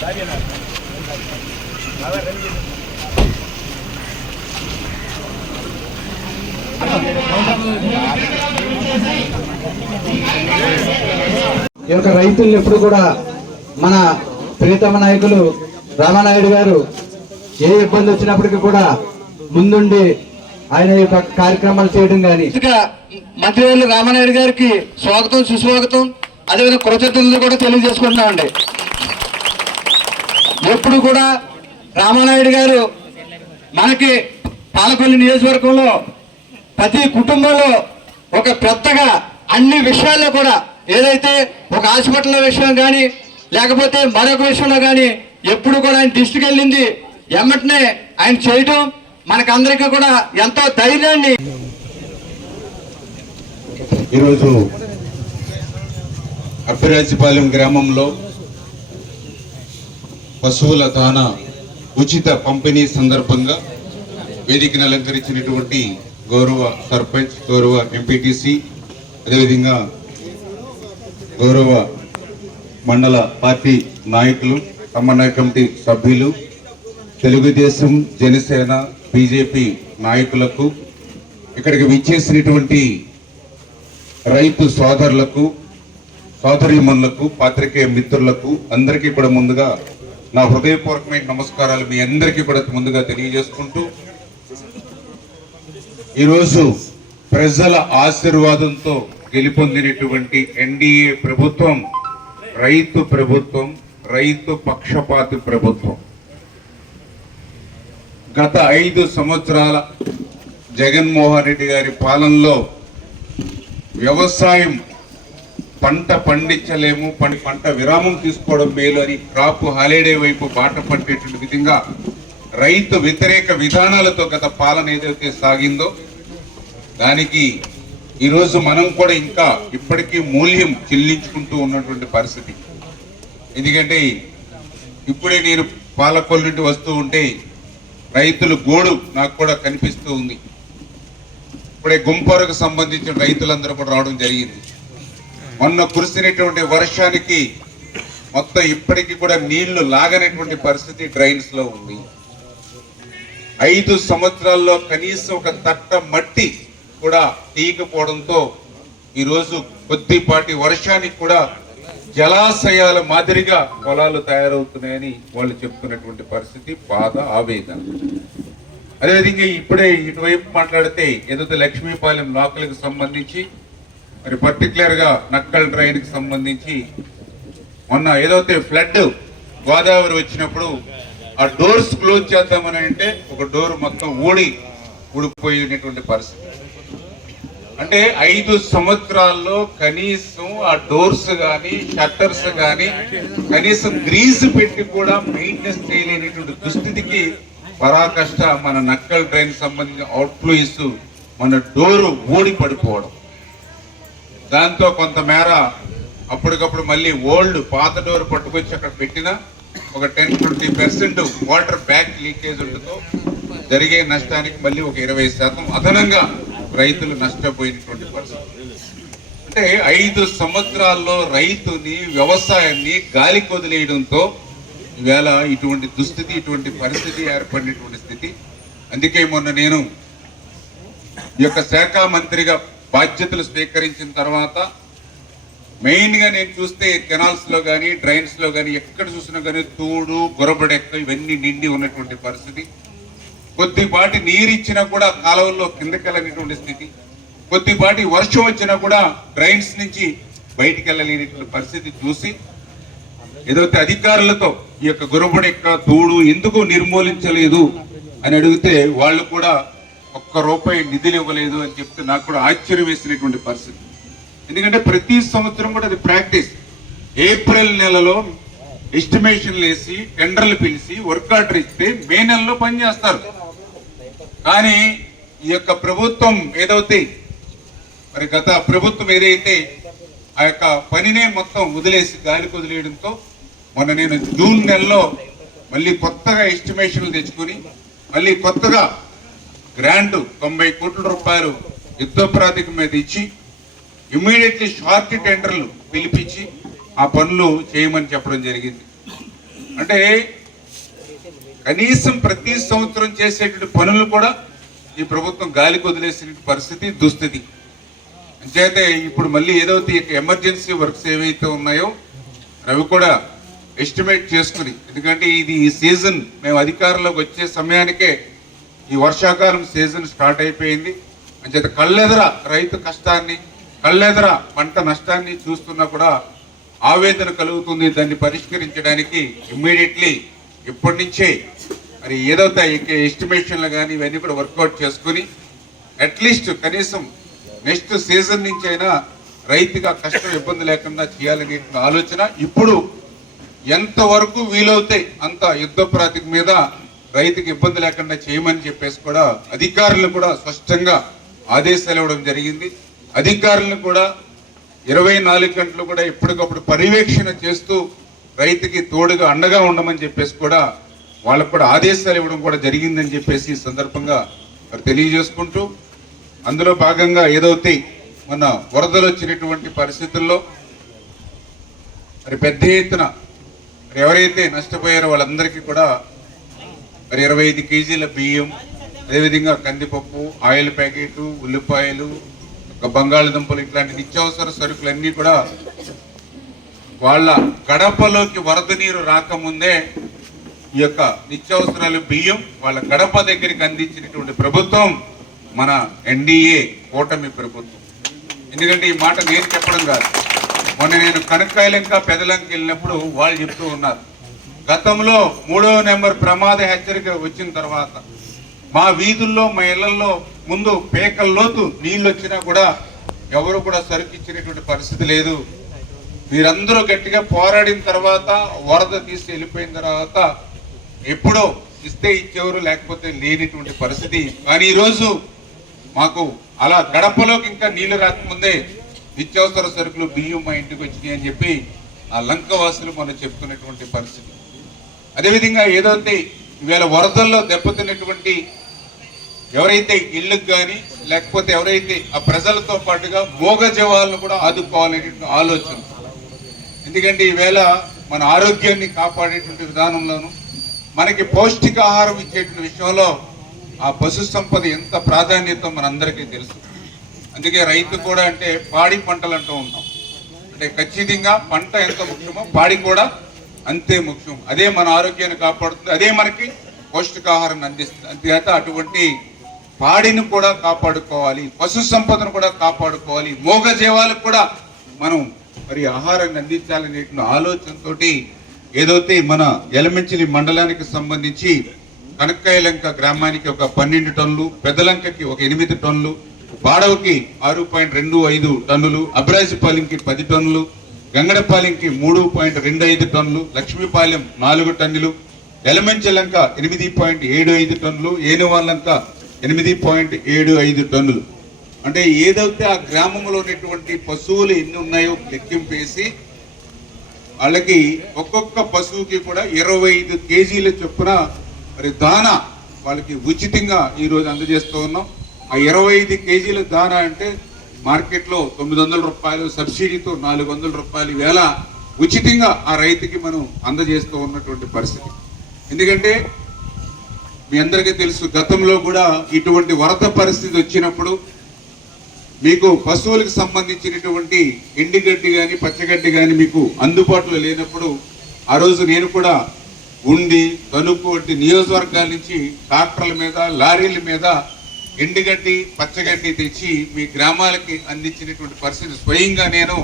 ఈ యొక్క రైతులు ఎప్పుడు కూడా మన ప్రియతమ నాయకులు రామానాయుడు గారు ఏ ఇబ్బంది వచ్చినప్పటికీ కూడా ముందుండి ఆయన యొక్క కార్యక్రమాలు చేయడం కానీ మంత్రివర్యులు రామానాయుడు గారికి స్వాగతం సుస్వాగతం అదేవిధంగా కృతజ్ఞతలు కూడా తెలియజేసుకుంటున్నామండి. ఎప్పుడు కూడా రామానాయుడు గారు మనకి పాలకొల్లు నియోజకవర్గంలో ప్రతి కుటుంబంలో ఒక పెద్దగా అన్ని విషయాల్లో కూడా ఏదైతే ఒక హాస్పిటల్ విషయం కానీ లేకపోతే మరొక విషయంలో కానీ ఎప్పుడు కూడా ఆయన దృష్టికి వెళ్ళింది ఎమ్మటనే ఆయన చేయటం మనకందరికీ కూడా ఎంతో ధైర్యాన్ని. ఈరోజు అబ్బిరాజపాలెం గ్రామంలో పశువుల దానా ఉచిత పంపిణీ సందర్భంగా వేదికను అలంకరించినటువంటి గౌరవ సర్పంచ్, గౌరవ ఎంపీటీసీ, అదేవిధంగా గౌరవ మండల పార్టీ నాయకులు, సమన్వయ కమిటీ సభ్యులు, తెలుగుదేశం, జనసేన, బీజేపీ నాయకులకు, ఇక్కడికి విచ్చేసినటువంటి రైతు సోదరులకు, సోదరీమణులకు, పాత్రికేయ మిత్రులకు అందరికీ కూడా ముందుగా నా హృదయపూర్వకమైన నమస్కారాలు మీ అందరికీ కూడా ముందుగా తెలియజేసుకుంటూ, ఈరోజు ప్రజల ఆశీర్వాదంతో గెలుపొందినటువంటి ఎన్డీఏ ప్రభుత్వం రైతు ప్రభుత్వం, రైతు పక్షపాతి ప్రభుత్వం. గత 5 సంవత్సరాల జగన్మోహన్ రెడ్డి గారి పాలనలో వ్యవసాయం పంట పండించలేము, పంట విరామం తీసుకోవడం మేలు అని క్రాప్ హాలిడే వైపు బాట పట్టేటువంటి విధంగా రైతు వ్యతిరేక విధానాలతో గత పాలన ఏదైతే సాగిందో దానికి ఈరోజు మనం కూడా ఇంకా ఇప్పటికీ మూల్యం చెల్లించుకుంటూ ఉన్నటువంటి పరిస్థితి. ఎందుకంటే ఇప్పుడే నేను పాలకొల్లు నుండి వస్తూ ఉంటే రైతులు గోడు నాకు కూడా కనిపిస్తూ ఉంది. ఇప్పుడే గుంపరకు సంబంధించిన రైతులందరూ కూడా రావడం జరిగింది. మొన్న కురిసినటువంటి వర్షానికి మొత్తం ఇప్పటికీ కూడా నీళ్లు లాగనటువంటి పరిస్థితి డ్రైన్స్ లో ఉంది. 5 సంవత్సరాల్లో కనీసం ఒక తట్ట మట్టి కూడా తీయకపోవడంతో ఈరోజు కొద్దిపాటి వర్షానికి కూడా జలాశయాల మాదిరిగా పొలాలు తయారవుతున్నాయని వాళ్ళు చెప్తున్నటువంటి పరిస్థితి, బాధ, ఆవేదన. అదేవిధంగా ఇప్పుడే ఇటువైపు మాట్లాడితే ఏదైతే లక్ష్మీపాలెం లోకల్కి సంబంధించి మరి పర్టికులర్ గా నక్కల్ డ్రైన్ కి సంబంధించి మొన్న ఏదైతే ఫ్లడ్ గోదావరి వచ్చినప్పుడు ఆ డోర్స్ క్లోజ్ చేద్దామని అంటే ఒక డోర్ మొత్తం ఊడిపోయినటువంటి పరిస్థితి. అంటే 5 సంవత్సరాల్లో కనీసం ఆ డోర్స్ కానీ షట్టర్స్ కానీ కనీసం గ్రీజ్ పెట్టి కూడా మెయింటెనెన్స్ చేయలేనటువంటి దుస్థితికి పరాకష్ట మన నక్కల్ డ్రైన్ సంబంధించిన అవుట్ఫ్లోస్ మన డోరు ఊడి పడిపోవడం. దాంతో కొంతమేర అప్పటికప్పుడు మళ్ళీ పాత డోర్ పట్టుకొచ్చి అక్కడ పెట్టినా ఒక 10-20% వాటర్ బ్యాక్ లీకేజ్ ఉండటంతో జరిగే నష్టానికి మళ్ళీ ఒక 20% అదనంగా రైతులు నష్టపోయినటువంటి పరిస్థితి. అంటే 5 సంవత్సరాల్లో రైతుని, వ్యవసాయాన్ని గాలికి వదిలేయడంతో ఈవేళ ఇటువంటి దుస్థితి, ఇటువంటి పరిస్థితి ఏర్పడినటువంటి స్థితి. అందుకే మొన్న నేను ఈ యొక్క శాఖ మంత్రిగా బాధ్యతలు స్వీకరించిన తర్వాత మెయిన్ గా నేను చూస్తే కెనాల్స్ లో కానీ డ్రైన్స్ లో కానీ ఎక్కడ చూసినా కానీ తూడు, గొరబడెక్క ఇవన్నీ నిండి ఉన్నటువంటి పరిస్థితి. కొద్దిపాటి నీరు ఇచ్చినా కూడా కాలువల్లో కిందకి వెళ్ళలేనటువంటి స్థితి. కొద్దిపాటి వర్షం వచ్చినా కూడా డ్రైన్స్ నుంచి బయటికి వెళ్ళలేనటువంటి పరిస్థితి చూసి ఏదైతే అధికారులతో ఈ యొక్క గొరబడెక్క, తూడు ఎందుకు నిర్మూలించలేదు అని అడిగితే వాళ్ళు కూడా ₹1 నిధులు ఇవ్వలేదు అని చెప్తే నాకు కూడా ఆశ్చర్యం వేసినటువంటి పరిస్థితి. ఎందుకంటే ప్రతి సంవత్సరం కూడా అది ప్రాక్టీస్. ఏప్రిల్ నెలలో ఎస్టిమేషన్లు వేసి టెండర్లు పిలిచి వర్క్ ఆర్డర్ ఇస్తే మే నెలలో పనిచేస్తారు. కానీ ఈ యొక్క ప్రభుత్వం ఏదైతే మరి గత ప్రభుత్వం ఏదైతే ఆ యొక్క పనినే మొత్తం వదిలేసి గాలికి వదిలేయడంతో మొన్న నేను జూన్ నెలలో మళ్ళీ కొత్తగా ఎస్టిమేషన్లు తెచ్చుకుని మళ్ళీ కొత్తగా గ్రాంట్ ₹90 కోట్ల యుద్ధ ప్రాతిపదిక మీద ఇచ్చి ఇమ్మీడియట్లీ షార్ట్ టెండర్లు పిలిపించి ఆ పనులు చేయమని చెప్పడం జరిగింది. అంటే కనీసం ప్రతి సంవత్సరం చేసేటువంటి పనులు కూడా ఈ ప్రభుత్వం గాలికి వదిలేసిన పరిస్థితి, దుస్థితి. అంచేతే ఇప్పుడు మళ్ళీ ఏదైతే ఎమర్జెన్సీ వర్క్స్ ఏవైతే ఉన్నాయో అవి కూడా ఎస్టిమేట్ చేసుకుని, ఎందుకంటే ఇది ఈ సీజన్ మేము అధికారంలోకి వచ్చే సమయానికే ఈ వర్షాకాలం సీజన్ స్టార్ట్ అయిపోయింది. అంచేత కళ్ళెదర రైతు కష్టాన్ని, కళ్ళెదర పంట నష్టాన్ని చూస్తున్నా కూడా ఆవేదన కలుగుతుంది. దాన్ని పరిష్కరించడానికి ఇమ్మీడియట్లీ ఇప్పటి నుంచే మరి ఏదైతే ఎస్టిమేషన్లు కానీ ఇవన్నీ కూడా వర్కౌట్ చేసుకుని అట్లీస్ట్ కనీసం నెక్స్ట్ సీజన్ నుంచి అయినా రైతుగా కష్టం ఇబ్బంది లేకుండా చేయాలనే ఆలోచన ఇప్పుడు ఎంతవరకు వీలవుతాయి అంత యుద్ధ ప్రాతిక మీద రైతుకి ఇబ్బంది లేకుండా చేయమని చెప్పేసి కూడా అధికారులను కూడా స్పష్టంగా ఆదేశాలు ఇవ్వడం జరిగింది. అధికారులను కూడా 24 గంటలు కూడా ఎప్పటికప్పుడు పర్యవేక్షణ చేస్తూ రైతుకి తోడుగా అండగా ఉండమని చెప్పేసి కూడా వాళ్ళకు కూడా ఆదేశాలు ఇవ్వడం కూడా జరిగిందని చెప్పేసి ఈ సందర్భంగా మరి తెలియజేసుకుంటూ, అందులో భాగంగా ఏదైతే మన వరదలు వచ్చినటువంటి పరిస్థితుల్లో మరి పెద్ద ఎత్తున మరి ఎవరైతే నష్టపోయారో వాళ్ళందరికీ కూడా మరి 25 కేజీల బియ్యం, అదేవిధంగా కందిపప్పు, ఆయిల్ ప్యాకెట్, ఉల్లిపాయలు, బంగాళదుంపలు ఇట్లాంటి నిత్యావసర సరుకులన్నీ కూడా వాళ్ళ గడపలోకి వరద నీరు రాకముందే ఈ యొక్క నిత్యావసరాలు బియ్యం వాళ్ళ గడప దగ్గరికి అందించినటువంటి ప్రభుత్వం మన ఎన్డీఏ కూటమి ప్రభుత్వం. ఎందుకంటే ఈ మాట నేను చెప్పడం కాదు, మొన్న నేను కనకాయలంక పెదలంక వెళ్ళినప్పుడు వాళ్ళు చెప్తూ ఉన్నారు, గతంలో 3వ నెంబర్ ప్రమాద హెచ్చరిక వచ్చిన తర్వాత మా వీధుల్లో మా ఇళ్లలో ముందు పేకల్లోతు నీళ్ళు వచ్చినా కూడా ఎవరు కూడా సరుకు ఇచ్చినటువంటి పరిస్థితి లేదు. మీరందరూ గట్టిగా పోరాడిన తర్వాత వరద తీసి వెళ్ళిపోయిన తర్వాత ఎప్పుడో ఇస్తే ఇచ్చేవారు, లేకపోతే లేనిటువంటి పరిస్థితి. కానీ ఈరోజు మాకు అలా గడపలోకి ఇంకా నీళ్లు రాకముందే నిత్యావసర సరుకులు బియ్యం మా ఇంటికి వచ్చినాయి అని చెప్పి ఆ లంకవాసులు మనం చెప్తున్నటువంటి పరిస్థితి. అదేవిధంగా ఏదైతే ఈవేళ వరదల్లో దెబ్బతిన్నటువంటి ఎవరైతే ఇళ్ళకు కానీ లేకపోతే ఎవరైతే ఆ ప్రజలతో పాటుగా మూగజీవాలను కూడా ఆదుకోవాలనే ఆలోచన. ఎందుకంటే ఈవేళ మన ఆరోగ్యాన్ని కాపాడేటువంటి విధానంలోనూ మనకి పౌష్టికాహారం ఇచ్చేటువంటి విషయంలో ఆ పశు సంపద ఎంత ప్రాధాన్యత మనందరికీ తెలుసు. అందుకే రైతు కూడా అంటే పాడి పంటలు అంటూ ఉంటాం. అంటే ఖచ్చితంగా పంట ఎంత ముఖ్యమో పాడి కూడా అంతే ముఖ్యం. అదే మన ఆరోగ్యాన్ని కాపాడుతుంది, అదే మనకి పౌష్టికాహారాన్ని అందిస్తుంది. అంతేకాక అటువంటి పాడిని కూడా కాపాడుకోవాలి, పశు సంపదను కూడా కాపాడుకోవాలి, మూగజీవాలకు కూడా మనం మరి ఆహారాన్ని అందించాలనే ఆలోచనతో ఏదైతే మన యలమంచిలి మండలానికి సంబంధించి కనకాయలంక గ్రామానికి ఒక 12 టన్నులు, పెద్దలంకకి ఒక 8 టన్నులు, బాడవకి 6.25 టన్నులు, అబ్రాజిపాలెంకి 10 టన్నులు, గంగడపాలెంకి 3.25 టన్నులు, లక్ష్మీపాలెం 4 టన్నులు, యలమంచిలంక 8.75 టన్నులు, ఏనువాళ్ళంక 8.75 టన్నులు. అంటే ఏదైతే ఆ గ్రామంలో ఉన్నటువంటి పశువులు ఎన్ని ఉన్నాయో లెక్కింపేసి వాళ్ళకి ఒక్కొక్క పశువుకి కూడా 25 కేజీల చొప్పున మరి దానా వాళ్ళకి ఉచితంగా ఈరోజు అందజేస్తూ ఉన్నాం. ఆ 25 కేజీల దానా అంటే మార్కెట్లో 900 రూపాయలు, సబ్సిడీతో 400 రూపాయలు వేళ ఉచితంగా ఆ రైతుకి మనం అందజేస్తూ ఉన్నటువంటి పరిస్థితి. ఎందుకంటే మీ అందరికీ తెలుసు, గతంలో కూడా ఇటువంటి వరద పరిస్థితి వచ్చినప్పుడు మీకు పశువులకు సంబంధించినటువంటి ఎండుగడ్డి కానీ పచ్చగడ్డి కానీ మీకు అందుబాటులో లేనప్పుడు ఆ రోజు నేను కూడా ఉండి తణుకు వంటి నియోజకవర్గాల నుంచి ట్రాక్టర్ల మీద, లారీల మీద ఎండుగడ్డి పచ్చగడ్డి తెచ్చి మీ గ్రామాలకి అందించినటువంటి పరిస్థితి స్వయంగా నేను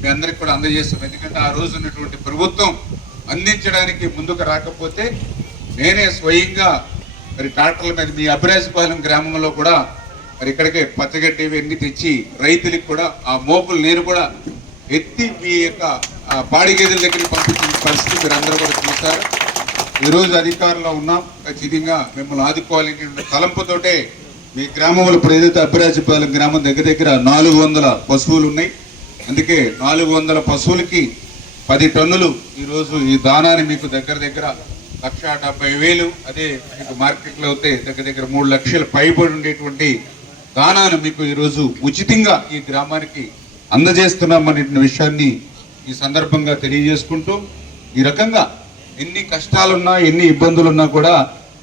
మీ అందరికి కూడా అందజేస్తాను. ఎందుకంటే ఆ రోజు ఉన్నటువంటి ప్రభుత్వం అందించడానికి ముందుకు రాకపోతే నేనే స్వయంగా మరి ట్రాక్టర్ల మీద మీ అభిరాజపాలెం గ్రామంలో కూడా మరి ఇక్కడికే పచ్చగడ్డి ఇవన్నీ తెచ్చి రైతులకు కూడా ఆ మోపులు నేను కూడా ఎత్తి మీ యొక్క పాడి గేదెల దగ్గరికి పంపించిన పరిస్థితి మీరు అందరూ కూడా చూస్తారు. ఈరోజు అధికారంలో ఉన్నాం, ఖచ్చితంగా మిమ్మల్ని ఆదుకోవాలనే తలంపుతోటే మీ గ్రామంలో ఇప్పుడు ఏదైతే అభిరాజపాలెం గ్రామం దగ్గర 400 పశువులు ఉన్నాయి. అందుకే 400 పశువులకి 10 టన్నులు ఈరోజు ఈ దానాన్ని మీకు దగ్గర 1,70,000, అదే మీకు మార్కెట్లో అయితే దగ్గర 3 లక్షల పైబడి ఉండేటువంటి దానాన్ని మీకు ఈరోజు ఉచితంగా ఈ గ్రామానికి అందజేస్తున్నామనే విషయాన్ని ఈ సందర్భంగా తెలియజేసుకుంటూ, ఈ రకంగా ఎన్ని కష్టాలున్నా ఎన్ని ఇబ్బందులున్నా కూడా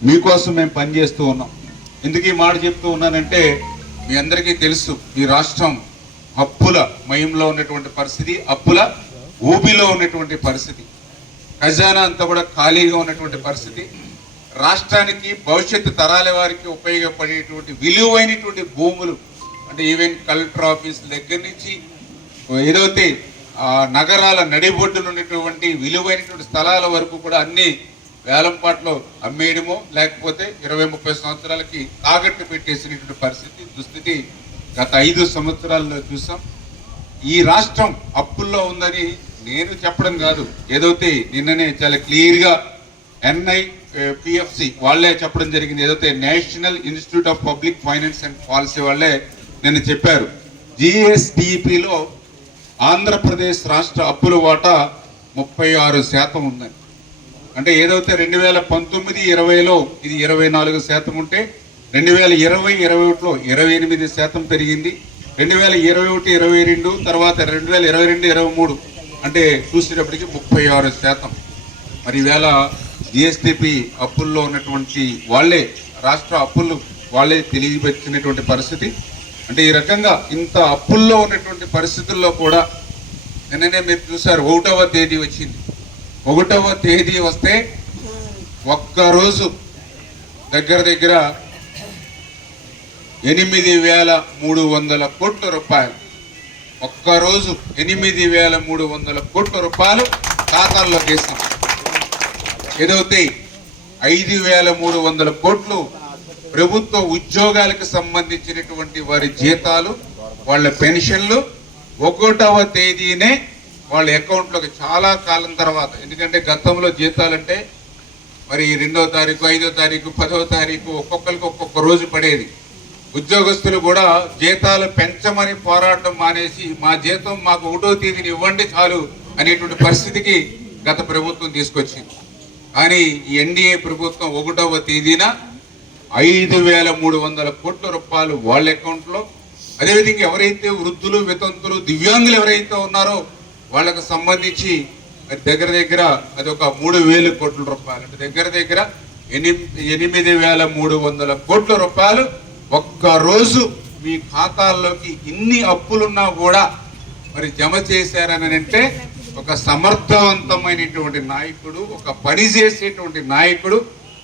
మీకోసం మేము పనిచేస్తూ ఉన్నాం. ఎందుకు ఈ మాట చెప్తూ ఉన్నానంటే మీ అందరికీ తెలుసు ఈ రాష్ట్రం అప్పుల మయంలో ఉన్నటువంటి పరిస్థితి, అప్పుల ఊబిలో ఉన్నటువంటి పరిస్థితి, ఖజానా అంతా కూడా ఖాళీగా ఉన్నటువంటి పరిస్థితి. రాష్ట్రానికి భవిష్యత్తు తరాల వారికి ఉపయోగపడేటువంటి విలువైనటువంటి భూములు అంటే ఈవెన్ కలెక్టర్ ఆఫీస్ దగ్గర నుంచి ఏదైతే నగరాల నడిబొడ్డున ఉన్నటువంటి విలువైనటువంటి స్థలాల వరకు కూడా అన్ని వేలంపాట్లో అమ్మేయడమో లేకపోతే 20-30 సంవత్సరాలకి తాకట్టు పెట్టేసినటువంటి పరిస్థితి దుస్థితి గత 5 సంవత్సరాల్లో చూసాం. ఈ రాష్ట్రం అప్పుల్లో ఉందని నేను చెప్పడం కాదు, ఏదైతే నిన్ననే చాలా క్లియర్గా NIPFC వాళ్ళే చెప్పడం జరిగింది. ఏదైతే national institute of public finance and policy వాళ్ళే నిన్న చెప్పారు. GSDPలో ఆంధ్రప్రదేశ్ రాష్ట్ర అప్పుల వాటా 36% ఉందని. అంటే ఏదైతే 2019-20లో ఇది 24% ఉంటే 2020-21లో 28% పెరిగింది. 2021-22 తర్వాత 2022-23 అంటే చూసేటప్పటికి 36%. మరి ఈవేళ GSDP అప్పుల్లో ఉన్నటువంటి వాళ్ళే రాష్ట్ర అప్పులు వాళ్ళే తెలియపెట్టినటువంటి పరిస్థితి. అంటే ఈ రకంగా ఇంత అప్పుల్లో ఉన్నటువంటి పరిస్థితుల్లో కూడా నిన్ననే మీరు చూసారు 1వ తేదీ వచ్చింది. 1వ తేదీ వస్తే ఒక్కరోజు దగ్గర 8,300 కోట్ల రూపాయలు, ఒక్కరోజు 8,300 కోట్ల రూపాయలు ఖాతాల్లోకి వేసాం. ఏదైతే 5,300 కోట్లు ప్రభుత్వ ఉద్యోగాలకు సంబంధించినటువంటి వారి జీతాలు, వాళ్ళ పెన్షన్లు 1వ తేదీనే వాళ్ళ అకౌంట్లోకి చాలా కాలం తర్వాత. ఎందుకంటే గతంలో జీతాలంటే మరి 2వ తారీఖు, 5వ తారీఖు, 10వ తారీఖు ఒక్కొక్కరికి ఒక్కొక్క రోజు పడేది. ఉద్యోగస్తులు కూడా జీతాలు పెంచమని పోరాటం మానేసి మా జీతం మాకు 1వ తేదీని ఇవ్వండి చాలు అనేటువంటి పరిస్థితికి గత ప్రభుత్వం తీసుకొచ్చింది. కానీ ఈ NDA ప్రభుత్వం 1వ తేదీన 5,300 కోట్ల రూపాయలు వాళ్ళ అకౌంట్లో, అదేవిధంగా ఎవరైతే వృద్ధులు, వితంతులు, దివ్యాంగులు ఎవరైతే ఉన్నారో వాళ్ళకు సంబంధించి దగ్గర అది ఒక 3,000 కోట్ల రూపాయలు, అంటే దగ్గర 8,300 కోట్ల రూపాయలు ఒక్కరోజు మీ ఖాతాల్లోకి ఇన్ని అప్పులున్నా కూడా మరి జమ చేశారని అంటే ఒక సమర్థవంతమైనటువంటి నాయకుడు, ఒక పని చేసేటువంటి నాయకుడు,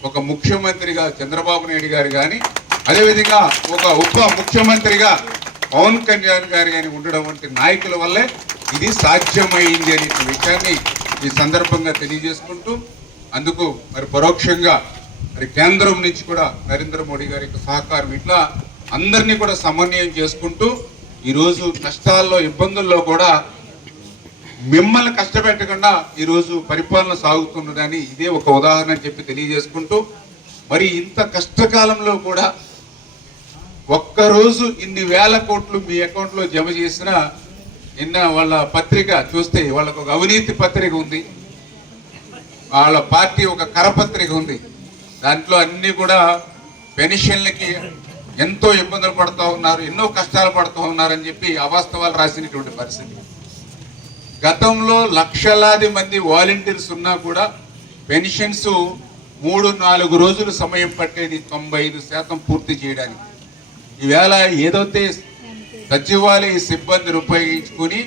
ఒక ముఖ్యమంత్రిగా చంద్రబాబు నాయుడు గారు కానీ, అదేవిధంగా ఒక ఉప ముఖ్యమంత్రిగా పవన్ కళ్యాణ్ గారు కానీ ఉండడం వంటి నాయకుల వల్లే ఇది సాధ్యమైంది అనే విషయాన్ని ఈ సందర్భంగా తెలియజేసుకుంటూ, అందుకు మరి పరోక్షంగా మరి కేంద్రం నుంచి కూడా నరేంద్ర మోడీ గారి యొక్క సహకారం ఇట్లా అందరినీ కూడా సమన్వయం చేసుకుంటూ ఈరోజు కష్టాల్లో ఇబ్బందుల్లో కూడా మిమ్మల్ని కష్టపెట్టకుండా ఈరోజు పరిపాలన సాగుతున్నదని ఇదే ఒక ఉదాహరణ చెప్పి తెలియజేసుకుంటూ, మరి ఇంత కష్టకాలంలో కూడా ఒక్కరోజు ఇన్ని వేల కోట్లు మీ అకౌంట్లో జమ చేసిన నిన్న వాళ్ళ పత్రిక చూస్తే వాళ్ళకు ఒక అవినీతి పత్రిక ఉంది, వాళ్ళ పార్టీ ఒక కరపత్రిక ఉంది. దాంట్లో అన్ని కూడా పెన్షన్లకి ఎంతో ఇబ్బందులు పడుతూ ఉన్నారు, ఎన్నో కష్టాలు పడుతూ ఉన్నారని చెప్పి అవాస్తవాలు రాసినటువంటి పరిస్థితి. గతంలో లక్షలాది మంది వాలంటీర్స్ ఉన్నా కూడా పెన్షన్స్ 3-4 రోజులు సమయం పట్టేది 95% పూర్తి చేయడానికి. ఈవేళ ఏదైతే సచివాలయ సిబ్బందిని ఉపయోగించుకుని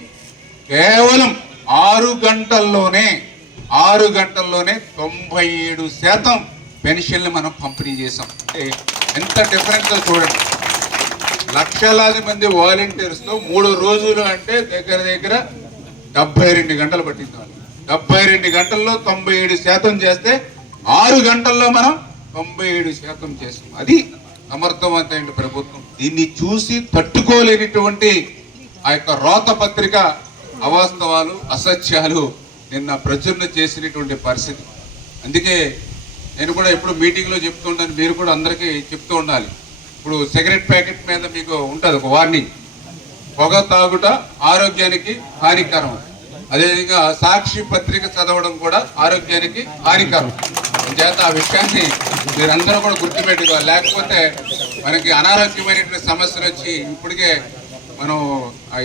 కేవలం 6 గంటల్లోనే 97% పెన్షన్లు మనం పంపిణీ చేసాం. అంటే ఎంత డిఫరెన్స్ చూడండి. లక్షలాది మంది వాలంటీర్స్తో 3 రోజులు అంటే దగ్గర 72 గంటలు పట్టింది. 72 గంటల్లో 97% చేస్తే 6 గంటల్లో మనం 97% చేస్తాం. అది సమర్థవంతమైన ప్రభుత్వం. దీన్ని చూసి తట్టుకోలేనిటువంటి ఆ యొక్క రోత పత్రిక అవాస్తవాలు, అసత్యాలు నిన్న ప్రచురణ చేసినటువంటి పరిస్థితి. అందుకే నేను కూడా ఎప్పుడు మీటింగ్లో చెప్తూ ఉంటాను, మీరు కూడా అందరికీ చెప్తూ ఉండాలి. ఇప్పుడు సిగరెట్ ప్యాకెట్ మీద మీకు ఉంటుంది ఒక వార్నింగ్, పొగ తాగుట ఆరోగ్యానికి హానికరం. అదేవిధంగా సాక్షి పత్రిక చదవడం కూడా ఆరోగ్యానికి హానికరం. చేత ఆ విషయాన్ని మీరందరూ కూడా గుర్తుపెట్టుకోవాలి. లేకపోతే మనకి అనారోగ్యమైనటువంటి సమస్యలు వచ్చి ఇప్పటికే మనం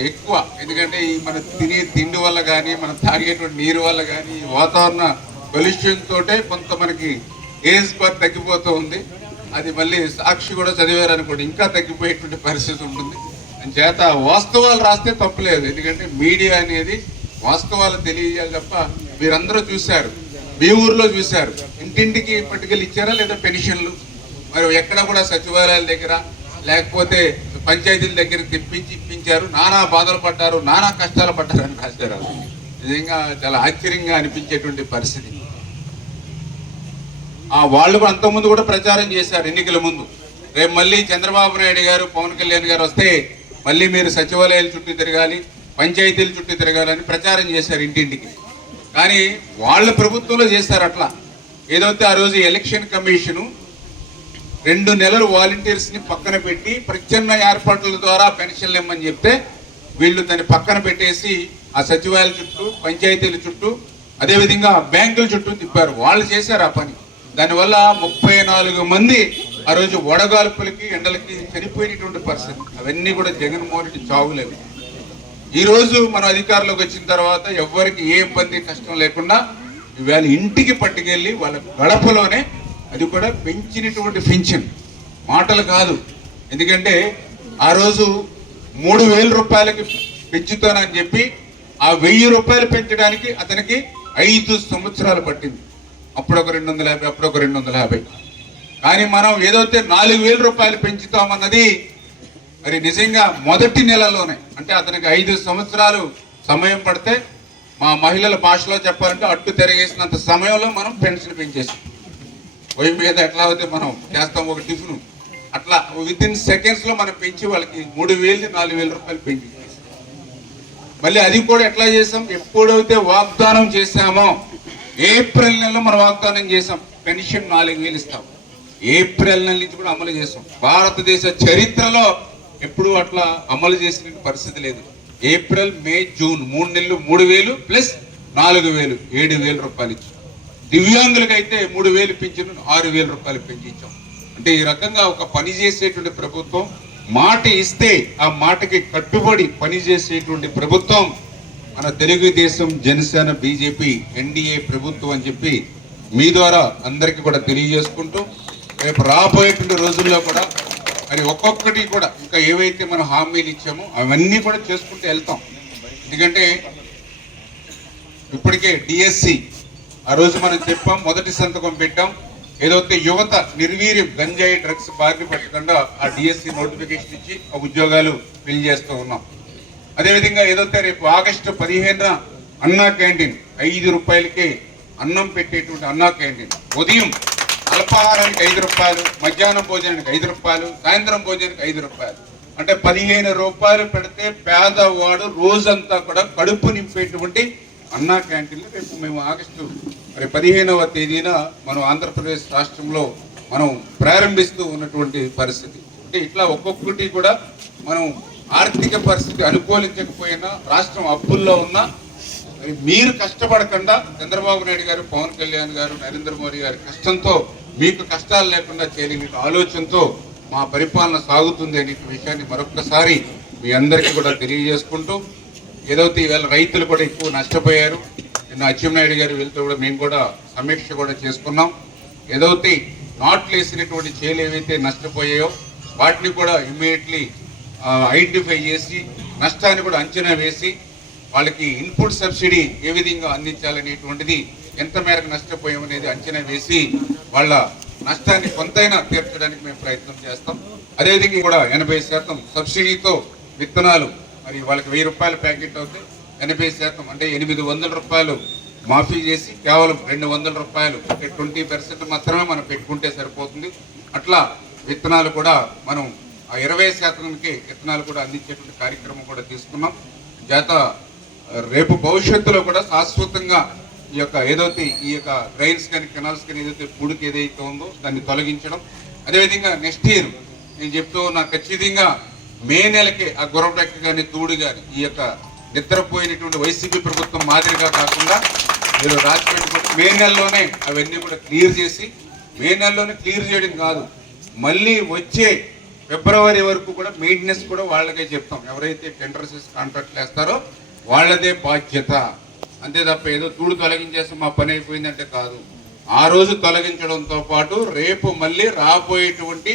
ఎక్కువ, ఎందుకంటే ఈ మన తినే తిండి వల్ల కానీ, మనం తాగేటువంటి నీరు వల్ల కానీ, వాతావరణ పొల్యూషన్ తోటే కొంత మనకి ఏజ్ బార్ తగ్గిపోతూ ఉంది. అది మళ్ళీ సాక్షి కూడా చదివారనుకోండి ఇంకా తగ్గిపోయేటువంటి పరిస్థితి ఉంటుంది. చేత వాస్తవాలు రాస్తే తప్పులేదు, ఎందుకంటే మీడియా అనేది వాస్తవాలు తెలియజేయాలి తప్ప. మీరందరూ చూశారు, మీ ఊర్లో చూశారు, ఇంటింటికి పట్టుకెళ్ళి ఇచ్చారా లేదా పెన్షన్లు? మరి ఎక్కడ కూడా సచివాలయాల దగ్గర లేకపోతే పంచాయతీల దగ్గర తెప్పించి ఇప్పించారు, నానా బాధలు పడ్డారు, నానా కష్టాలు పడ్డారు అని రాశారు. నిజంగా చాలా ఆశ్చర్యంగా అనిపించేటువంటి పరిస్థితి. వాళ్ళు కూడా అంతకుముందు కూడా ప్రచారం చేశారు ఎన్నికల ముందు, రేపు మళ్ళీ చంద్రబాబు నాయుడు గారు పవన్ కళ్యాణ్ గారు వస్తే మళ్ళీ మీరు సచివాలయాల చుట్టూ తిరగాలి, పంచాయతీల చుట్టూ తిరగాలని ప్రచారం చేశారు ఇంటింటికి. కానీ వాళ్ళ ప్రభుత్వంలో చేశారు అట్లా. ఏదైతే ఆ రోజు ఎలక్షన్ కమిషను 2 నెలలు వాలంటీర్స్ని పక్కన పెట్టి ప్రత్యామ్నాయ ఏర్పాట్ల ద్వారా పెన్షన్లు ఇమ్మని చెప్తే వీళ్ళు దాన్ని పక్కన పెట్టేసి ఆ సచివాలయాల చుట్టూ, పంచాయతీల చుట్టూ, అదేవిధంగా బ్యాంకుల చుట్టూ తిప్పారు. వాళ్ళు చేశారు ఆ పని. దానివల్ల 34 మంది ఆ రోజు వడగాల్పులకి ఎండలకి చనిపోయినటువంటి పరిస్థితి. అవన్నీ కూడా జగన్మోహన్ రెడ్డి చావులేవు. ఈ రోజు మనం అధికారంలోకి వచ్చిన తర్వాత ఎవరికి ఏ ఇబ్బంది కష్టం లేకుండా ఇవాళ ఇంటికి పట్టుకెళ్ళి వాళ్ళ గడపలోనే, అది కూడా పెంచినటువంటి పెన్షన్, మాటలు కాదు. ఎందుకంటే ఆ రోజు 3,000 రూపాయలకి పెంచుతానని చెప్పి ఆ 1,000 రూపాయలు పెంచడానికి అతనికి 5 సంవత్సరాలు పట్టింది. అప్పుడొక 250, అప్పుడొక 250. కానీ మనం ఏదైతే 4,000 రూపాయలు పెంచుతామన్నది మరి నిజంగా మొదటి నెలలోనే, అంటే అతనికి 5 సంవత్సరాలు సమయం పడితే, మా మహిళల భాషలో చెప్పాలంటే అట్టు తిరగేసినంత సమయంలో మనం పెన్షన్ పెంచేసాం. పొయ్యి మీద ఎట్లా అయితే మనం చేస్తాం ఒక టిఫిన్, అట్లా వితిన్ సెకండ్స్లో మనం పెంచి వాళ్ళకి 3,000, 4,000 రూపాయలు పెంచి, మళ్ళీ అది కూడా ఎట్లా చేసాం, ఎప్పుడైతే వాగ్దానం చేశామో ఏప్రిల్ నెలలో మనం వాగ్దానం చేసాం పెన్షన్ 4,000 ఇస్తాం. ఏప్రిల్ నెల నుంచి కూడా అమలు చేసాం. భారతదేశ చరిత్రలో ఎప్పుడు అట్లా అమలు చేసిన పరిస్థితి లేదు. ఏప్రిల్, మే, జూన్ 3 నెలలు 3,000 ప్లస్ 4,000, 7,000 రూపాయలు ఇచ్చాం. దివ్యాంగులకైతే 3,000 పెంచిన 6,000 రూపాయలు పెంచాం. అంటే ఈ రకంగా ఒక పని చేసేటువంటి ప్రభుత్వం, మాట ఇస్తే ఆ మాటకి కట్టుబడి పనిచేసేటువంటి ప్రభుత్వం మన తెలుగుదేశం, జనసేన, బీజేపీ, ఎన్డీఏ ప్రభుత్వం అని చెప్పి మీ ద్వారా అందరికీ కూడా తెలియజేసుకుంటూ, రేపు రాబోయేటువంటి రోజుల్లో కూడా మరి ఒక్కొక్కటి కూడా ఇంకా ఏవైతే మనం హామీలు ఇచ్చామో అవన్నీ కూడా చేసుకుంటూ వెళ్తాం. ఎందుకంటే ఇప్పటికే డిఎస్సి ఆ రోజు మనం చెప్పాం, మొదటి సంతకం పెట్టాం. ఏదైతే యువత నిర్వీర్యం గంజాయి డ్రగ్స్ బారిన పెట్టకుండా ఆ డిఎస్సి నోటిఫికేషన్ ఇచ్చి ఆ ఉద్యోగాలు ఫిల్ చేస్తూ ఉన్నాం. అదేవిధంగా ఏదైతే రేపు ఆగస్టు 15న అన్నా క్యాంటీన్ 5 రూపాయలకే అన్నం పెట్టేటువంటి అన్నా క్యాంటీన్, ఉదయం అల్పాహారానికి 5 రూపాయలు, మధ్యాహ్నం భోజనానికి 5 రూపాయలు, సాయంత్రం భోజనానికి 5 రూపాయలు, అంటే 15 రూపాయలు పెడితే పేదవాడు రోజంతా కూడా కడుపు నింపేటువంటి అన్నా క్యాంటీన్లు రేపు మేము ఆగస్టు 15వ తేదీన మనం ఆంధ్రప్రదేశ్ రాష్ట్రంలో మనం ప్రారంభిస్తూ ఉన్నటువంటి పరిస్థితి. అంటే ఇట్లా ఒక్కొక్కటి కూడా మనం ఆర్థిక పరిస్థితి అనుకూలించకపోయినా, రాష్ట్రం అప్పుల్లో ఉన్నా, మీరు కష్టపడకుండా చంద్రబాబు నాయుడు గారు, పవన్ కళ్యాణ్ గారు, నరేంద్ర మోడీ గారి కష్టంతో మీకు కష్టాలు లేకుండా చేయలేని ఆలోచనతో మా పరిపాలన సాగుతుంది అనే విషయాన్ని మరొక్కసారి మీ అందరికీ కూడా తెలియజేసుకుంటూ, ఏదైతే ఈవేళ రైతులు కూడా ఎక్కువ నష్టపోయారు. నిన్న అచ్చెన్నాయుడు గారు వెళ్తూ కూడా మేము కూడా సమీక్ష కూడా చేసుకున్నాం. ఏదైతే నాట్లు వేసినటువంటి చేలు ఏవైతే నష్టపోయాయో వాటిని కూడా ఇమ్మీడియట్లీ ఐడెంటిఫై చేసి నష్టాన్ని కూడా అంచనా వేసి వాళ్ళకి ఇన్పుట్ సబ్సిడీ ఏ విధంగా అందించాలనేటువంటిది, ఎంత మేరకు నష్టపోయామనేది అంచనా వేసి వాళ్ళ నష్టాన్ని కొంతైనా తీర్చడానికి మేము ప్రయత్నం చేస్తాం. అదేవిధంగా కూడా 80% సబ్సిడీతో విత్తనాలు, మరి వాళ్ళకి 1,000 రూపాయల ప్యాకెట్ అవుతే 80% అంటే 800 రూపాయలు మాఫీ చేసి కేవలం 200 రూపాయలు, అంటే 20% మాత్రమే మనం పెట్టుకుంటే సరిపోతుంది. అట్లా విత్తనాలు కూడా మనం ఆ 20%కి విత్తనాలు కూడా అందించేటువంటి కార్యక్రమం కూడా తీసుకున్నాం. చేత రేపు భవిష్యత్తులో కూడా శాశ్వతంగా ఈ యొక్క ఏదైతే ఈ యొక్క డ్రైన్స్ కానీ కెనాల్స్ కానీ ఏదైతే పూడికి ఏదైతే ఉందో దాన్ని తొలగించడం. అదేవిధంగా నెక్స్ట్ ఇయర్ నేను చెప్తూ ఉన్నా, ఖచ్చితంగా మే నెలకే ఆ గొరవడెక్క కానీ తూడు కానీ ఈ యొక్క నిద్రపోయినటువంటి వైసీపీ ప్రభుత్వం మాదిరిగా కాకుండా మీరు రాజమండ్రి మే నెలలోనే అవన్నీ కూడా క్లియర్ చేసి, మే నెలలోనే క్లియర్ చేయడం కాదు, మళ్ళీ వచ్చే ఫిబ్రవరి వరకు కూడా మెయింటెనెన్స్ కూడా వాళ్ళకే చెప్తాం. ఎవరైతే టెండర్స్ కాంట్రాక్ట్లు వేస్తారో వాళ్ళదే బాధ్యత. అంతే తప్ప ఏదో తూడు తొలగించేస్తే మా పని అయిపోయిందంటే కాదు. ఆ రోజు తొలగించడంతో పాటు రేపు మళ్ళీ రాబోయేటువంటి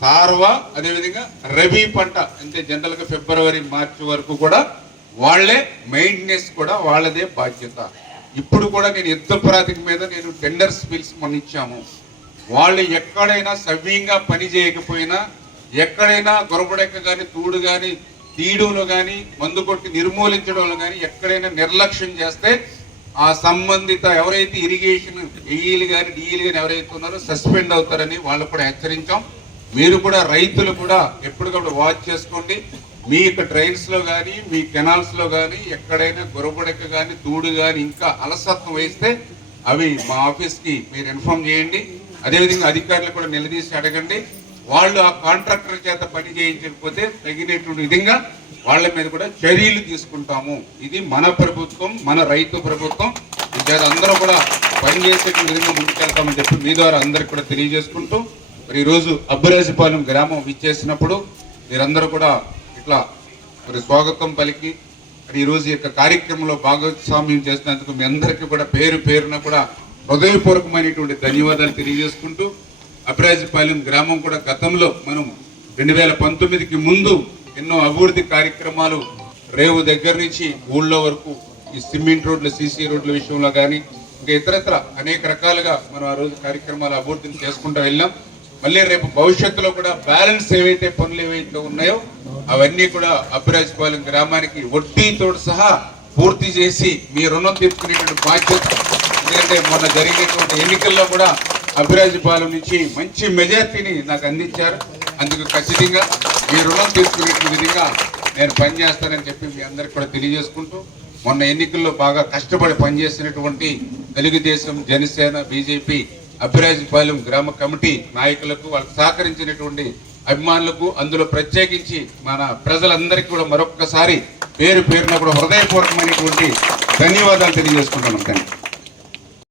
సార్వా అదేవిధంగా రబీ పంట అంటే జనరల్ గా ఫిబ్రవరి మార్చి వరకు కూడా వాళ్లే మెయింటెనెన్స్ కూడా వాళ్ళదే బాధ్యత. ఇప్పుడు కూడా నేను యుద్ధ ప్రాతిపదిక మీద నేను టెండర్స్ బిల్స్ మొన్న ఇచ్చాము. వాళ్ళు ఎక్కడైనా సవ్యంగా పని చేయకపోయినా, ఎక్కడైనా గొరబడెక్క కానీ తూడు కానీ తీయడంలో కానీ మందు కొట్టి నిర్మూలించడంలో కానీ ఎక్కడైనా నిర్లక్ష్యం చేస్తే ఆ సంబంధిత ఎవరైతే ఇరిగేషన్ ఏఈలు కానీ డిఈలు కానీ ఎవరైతే ఉన్నారో సస్పెండ్ అవుతారని వాళ్ళు కూడా హెచ్చరించాం. మీరు కూడా రైతులు కూడా ఎప్పటికప్పుడు వాచ్ చేసుకోండి. మీ యొక్క ట్రైన్స్ లో కానీ మీ కెనాల్స్ లో కానీ ఎక్కడైనా గొరబడెక్క కానీ తూడు కానీ ఇంకా అలసత్వం వేస్తే అవి మా ఆఫీస్ కి మీరు ఇన్ఫార్మ్ చేయండి. అదేవిధంగా అధికారులు కూడా నిలదీసి అడగండి. వాళ్ళు ఆ కాంట్రాక్టర్ చేత పని చేయించకపోతే తగినటువంటి విధంగా వాళ్ళ మీద కూడా చర్యలు తీసుకుంటాము. ఇది మన ప్రభుత్వం, మన రైతు ప్రభుత్వం. ఈ చేత అందరూ కూడా పనిచేసే విధంగా ముందుకెళ్తామని చెప్పి మీ ద్వారా అందరికి కూడా తెలియజేసుకుంటూ, మరి ఈరోజు అబ్బరాజపాలెం గ్రామం విచ్చేసినప్పుడు మీరందరూ కూడా ఇట్లా మరి స్వాగతం పలికి మరి ఈరోజు ఈ యొక్క కార్యక్రమంలో భాగస్వామ్యం చేసినందుకు మీ అందరికీ కూడా పేరు పేరున కూడా హృదయపూర్వకమైనటువంటి ధన్యవాదాలు తెలియజేసుకుంటూ, అబ్బరాజపాలెం గ్రామం కూడా గతంలో మనం 2019కి ముందు ఎన్నో అభివృద్ధి కార్యక్రమాలు రేవు దగ్గర నుంచి ఊళ్ళో వరకు ఈ సిమెంట్ రోడ్ల సీసీ రోడ్ల విషయంలో కానీ ఇంకా ఇతరత్ర అనేక రకాలుగా మనం ఆ రోజు కార్యక్రమాలు అభివృద్ధిని చేసుకుంటూ వెళ్ళాం. మళ్ళీ రేపు భవిష్యత్తులో కూడా బ్యాలెన్స్ ఏవైతే పనులు ఏవైతే ఉన్నాయో అవన్నీ కూడా అబ్బరాజపాలెం గ్రామానికి వడ్డీతో సహా పూర్తి చేసి మీ రుణం తీర్చుకునేటువంటి బాధ్యత. ఎందుకంటే మొన్న జరిగినటువంటి ఎన్నికల్లో కూడా అబ్బరాజపాలెం నుంచి మంచి మెజార్టీని నాకు అందించారు. అందుకు ఖచ్చితంగా మీ రుణం తీర్చుకునే విధంగా నేను పనిచేస్తానని చెప్పి మీ అందరికి కూడా తెలియజేసుకుంటూ, మొన్న ఎన్నికల్లో బాగా కష్టపడి పనిచేసినటువంటి తెలుగుదేశం, జనసేన, బీజేపీ అబ్బరాజపాలెం గ్రామ కమిటీ నాయకులకు, వాళ్ళకు సహకరించినటువంటి అభిమానులకు, అందులో ప్రత్యేకించి మన ప్రజలందరికీ కూడా మరొక్కసారి పేరు పేరున కూడా హృదయపూర్వకమైనటువంటి ధన్యవాదాలు తెలియజేసుకుంటున్నాం. థాంక్యూ.